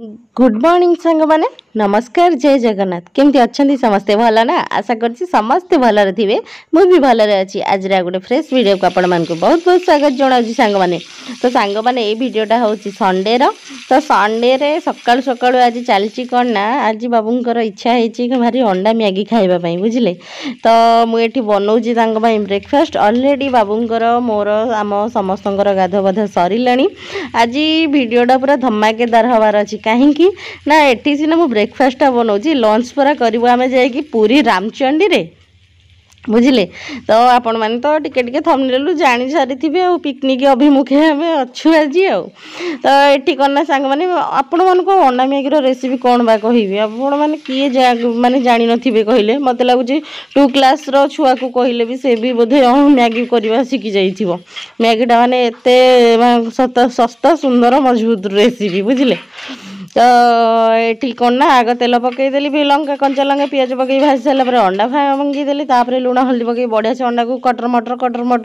good morning सांग माने नमस्कार जय जगन्नाथ केमती अच्छा समस्ते भल ना आशा करछि समस्ते भलरे थिबे मु भी भलरे अछि आज रा गोटे फ्रेश वीडियो को आपण मान को बहुत बहुत स्वागत जणाउछि सांग माने तो सांग माने ए वीडियोटा होछि संडे रो तो संडे रे सकाळ सकाळ आज चलछि कोन ना आज बाबूंकर इच्छा हेछि कि भारी अंडा मैगी खाइबा पई बुझिले तो मु एठी बनौछि सांग पई ब्रेकफास्ट ऑलरेडी बाबूंकर मोर आम समस्तंकर गाधो बध सरिलाणी आज वीडियोटा पूरा धमाकेदार हवार अछि कहीं ना एटी सीना मु ब्रेकफास्ट बनाऊँ लंच पूरा करूँ आम जाकि पूरी रामचंडी रे बुझिले तो आपण मैंने तो टिके थंबनेल जानी सारी पिकनिक अभिमुखे आम अच्छु आज तो ये करना सांग मैंने आपण मान अंडा मैगी रेसिपी कौन बा कहि आपण मैंने किए माने जानी नथिबे कहले मते लागुची 2 क्लास रो छुआ को कहले भी से भी बोधे मैगी करबा शिखि जाइथिबो मैगीटा माने एते सस्ता सुंदर मजबूत रेसिपी बुझिले तो ये कौन ना आग तेल पकईदेली भी लंका कंचा लंका पिज पकई भाजी सारापर अंडा भांगीदेली लुण हल्दी पकई बढ़िया से अंडा को कटर मटर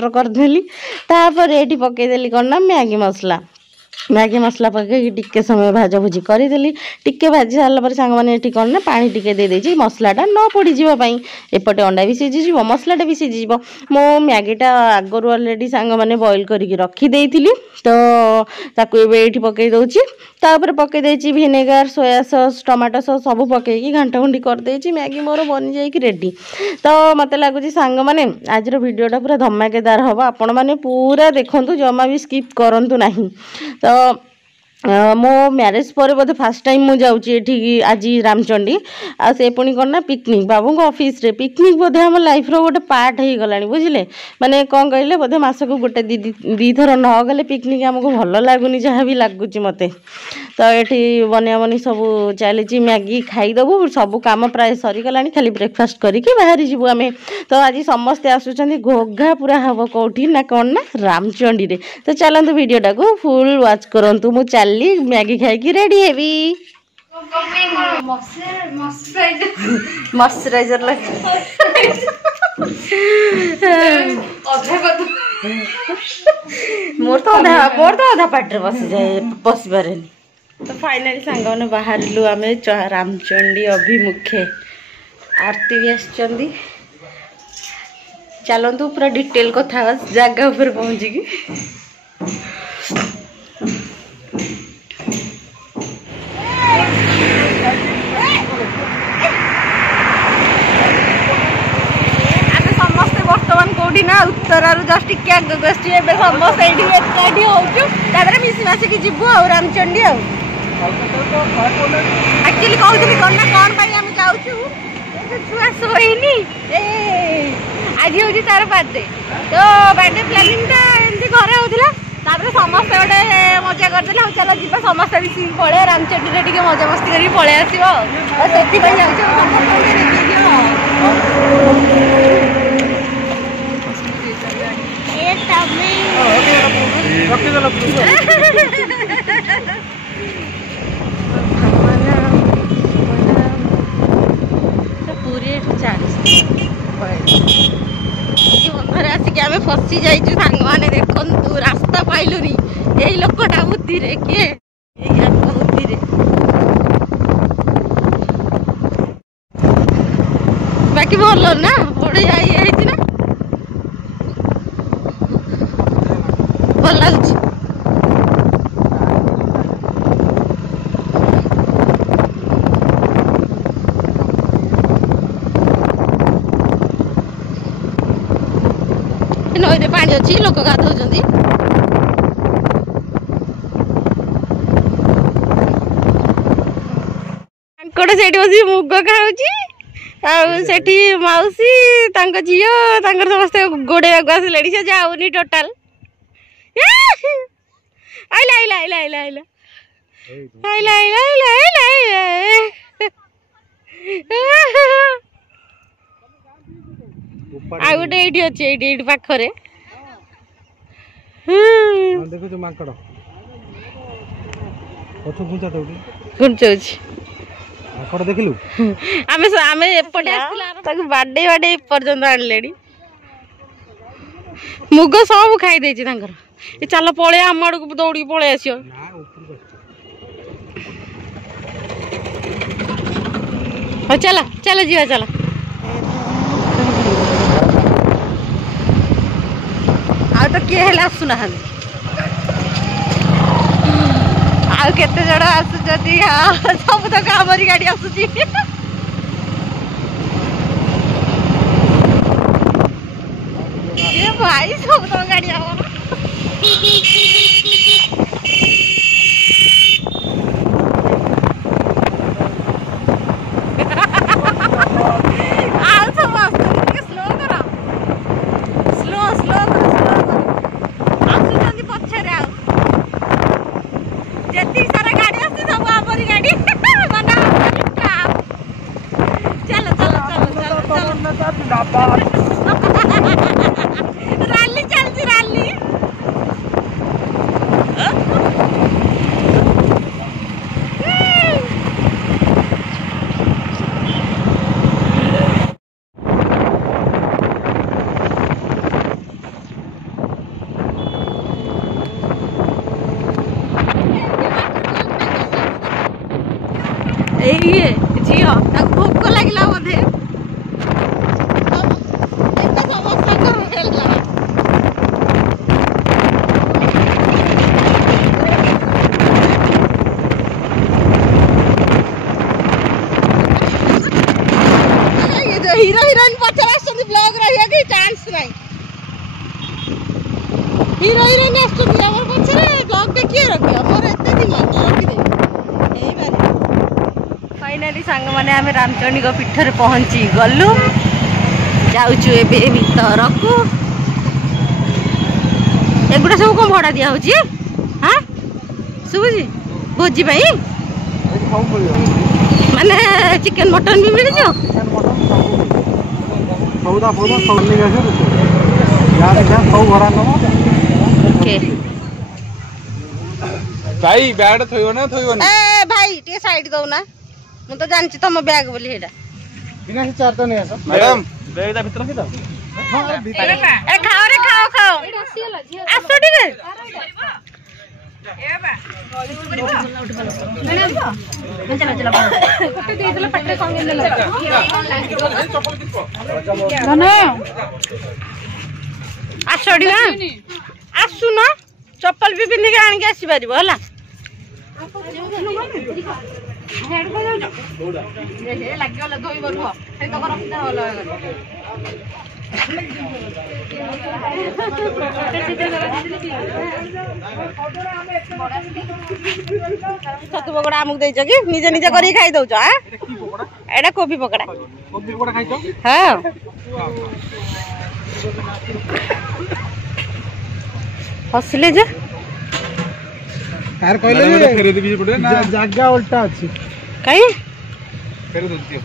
करदेली ये पकईदेली कौन ना मैगी मसला पकई टिके समय भाजा भुजी करदेली टिके भाजी सारापर सांग मैंने कौन ना पानी टिके दे मसलाटा न पड़ीजापी एपटे अंडा भी सीझी मसलाटा भी सीझी मो मैगीटा आगरू अलरेडी सांग मैंने बॉइल करके रखीदे तो ताकू ये पकई दौची तापर पकई देछि vinegar soya sauce tomato sauce सब पकईकी घांटा घुंटी कर मैगी मोर बनी जाइए रेडी तो मत लगुच सांग मैंने आज वीडियोटा पूरा धमाकेदार हम आपण मैंने पूरा देखु जमा भी स्किप करूँ ना तो मो मैरेज पर बोधे फास्ट टाइम मु जाऊँगी आज रामचंडी आ से पुणी कौन ना पिकनिक बाबू ऑफिस रे पिकनिक बोधे आम लाइफ रो गोटे पार्ट हो गला बुझिले माने कौन कहले बोधे मासक गोटे दी थर न गले पिकनिक आमको भल लगुनि जहाँ भी लगुच मते तो ये बनिया बनी सब चली मैगी खाईदेबू सब कम प्राय सरीगला खाली ब्रेकफास्ट करके बाहरी जीवु आम तो आज समस्ते आसुचंदी घोघा पूरा हम कौटी ना कौन ना रामचंडी रे तो चलतु वीडियोटा को फुल वाच करंतु मु चली मैगी खाई रेडी हेबी मॉइस्चराइजर लगे मोर तो आधा पार्टी बसी जाए बस पारे तो फाइनली सांग मैंने बाहर आम रामचंडी अभिमुखे आरती भी आसचंदी चलतु पूरा डिटेल कथा जगह पर पहुँचिकी कौटी ना उत्तर जस्ट टिके आगे समस्त एकाठी होकर मिशीमासिकी जीवु आ रामचंडी एक्चुअली कहती कौन ना कौन आम जाऊँ छुआ शोनी आज हूँ तार बर्थडे तो बर्थडे प्लानिंगटा एमती घर होता समस्ते गोटे मजा करदे हाँ चलो जी समस्त मिसिक पड़े रामचंडी टे मजा मस्ती कर पलि बंधर आसिक आम फसी जाइचु सांग माने देखु रास्ता पाइलुनी यही लोकटा बुद्धि रे किए बुद्धि रे बाकी भल ना बढ़िया ये ना भल लगुच नईरे पानी अच्छी लोक गाधौଛନ୍ତି सेठी बस मुग खाऊँगी मौसी झील समस्त गोड़ेक आसिले से जाऊनी टोटाल आइला आइला आइला आइला आइला आइला आइला आइला आ गोटे ये अच्छे पाखरे घुंचौची देखिलु आमे आमे एपटे आसला ताकू बाडे बाडे पर्यंत आणले मुग सब खाई देछि तांकर ए चल पळे आम आड़ को दौड़ी पळे आसियो हो चल चल जीवा चल आ तो किए हेला आसुना आउ केते जण आसुचती सब तक हमरी गाड़ी आसुची ये भाई सब तक गाड़ी आव रैली चलती रैली झील भोक लगे बोधे हीरो हीरोइन पचार ब्लॉग रही चांस नहीं हीरो हीरोइन पचर ब्लॉग देखिए रखिए मोर एत दिमाग रखिदे फाइनाली सांग मैंने आम रामचंडी पीठर पहुँची गलु जाऊँ ए भीतर को एगुड़ा सब कौन भड़ा दिया हाँ शुभुची भोजी माने चिकेन मटन भी मिल जाओ भाई बैग थोइबो ना थोइबो ना ए भाई टे साइड दो ना मु तो जानची तुम बैग बोली हेडा बिना से चार तो नहीं आसो मैडम बैग दा भीतर रखी दो हां भीतर ए खाओ रे खाओ खाओ आसो ठीक ए बा चला चला फोटो दे देला पट्टे संगे देला ना आसोडी ना आसु ना चप्पल भी पिन्ह के आन के आसी परिबो हला हेड को जाऊ हे लाग गला धोई बरु हे तो रखि दा होला छतु पकड़ा आमुक देछ कि निजे निजे करी खाई दउछ हां एडा कोबी पकड़ा खाइछो हां हसले जे कार कहले फेरे देबी पड़े ना जागा उल्टा अछि काई फेरे दे दियो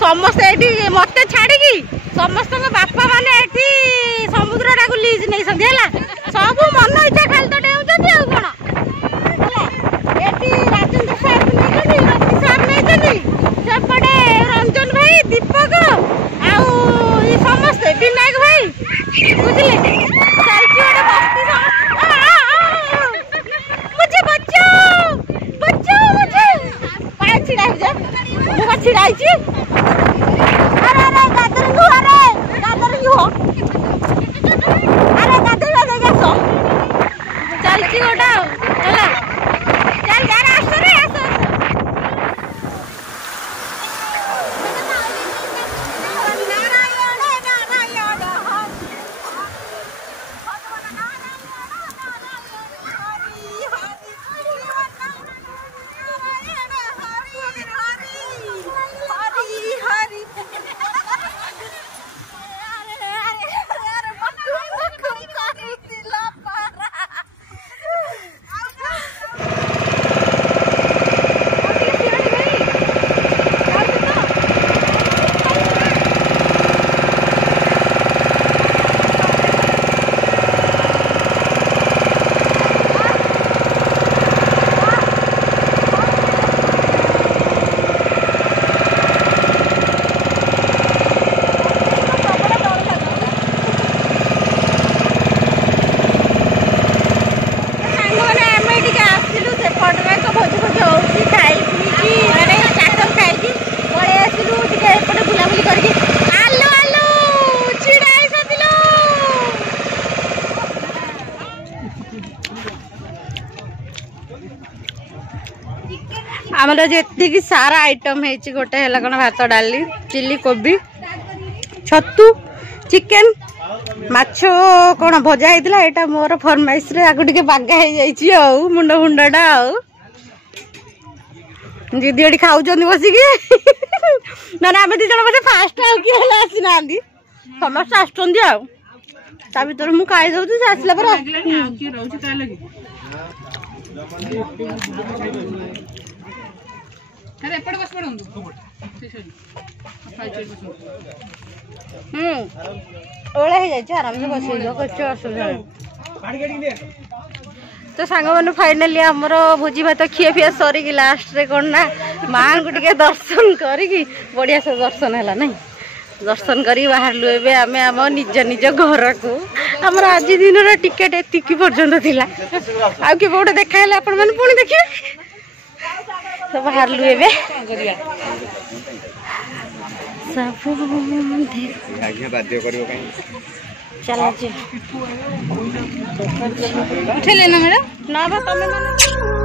समस्त एठी मते छाड़ी समस्त बापा माने एठी समुद्र टाकू लीज नहीं संगे हला सब मन इच्छा खाली तो डेउचती आ कोन हला एठी राजेंद्र सर नहीं जनी रवि सर नहीं जनी सेपटे रंजन भाई दीपक आउ ई समस्त विनायक भाई बुझले चलची ओडे बस्ती मुझे बचाओ बचाओ मुझे पाए छिड़ा जा मुझे छिड़ाई छी अरे अरे गादरिंग हो अरे गादरिंग लगे सो चल की गोटा चला चल यार आसो रे आसो आमर जी सारा आइटम है गोटे है कौन भात डाली चिली कोबी छतु चिकेन माछ कौन भजा होता यहाँ मोर फरमाइश आगे बागा हो मुंड मुंडा दीदी खाऊ बसिकी ना आम दी जन बोले फास्ट आउ किए आसी ना समस्त आसुँच भर मुझे खाई दौर से आसला पर ओला हो आराम से बस कुछ असुविधा तो सांग मैंने फाइनाली आमर भोजी भात खीए फीए सरिकी लास्ट रे कौन ना माँ को टे दर्शन करी बढ़िया से दर्शन है ना दर्शन कर बाहर एवं आम आम निज निज घर को आमर आज दिन टिकेट एतिकी पर्यंत थिला आ के गोटे देखा आपण मैंने पुणी देखिए तो बाहर एवं चलो उठे लेना मेरा ना तुम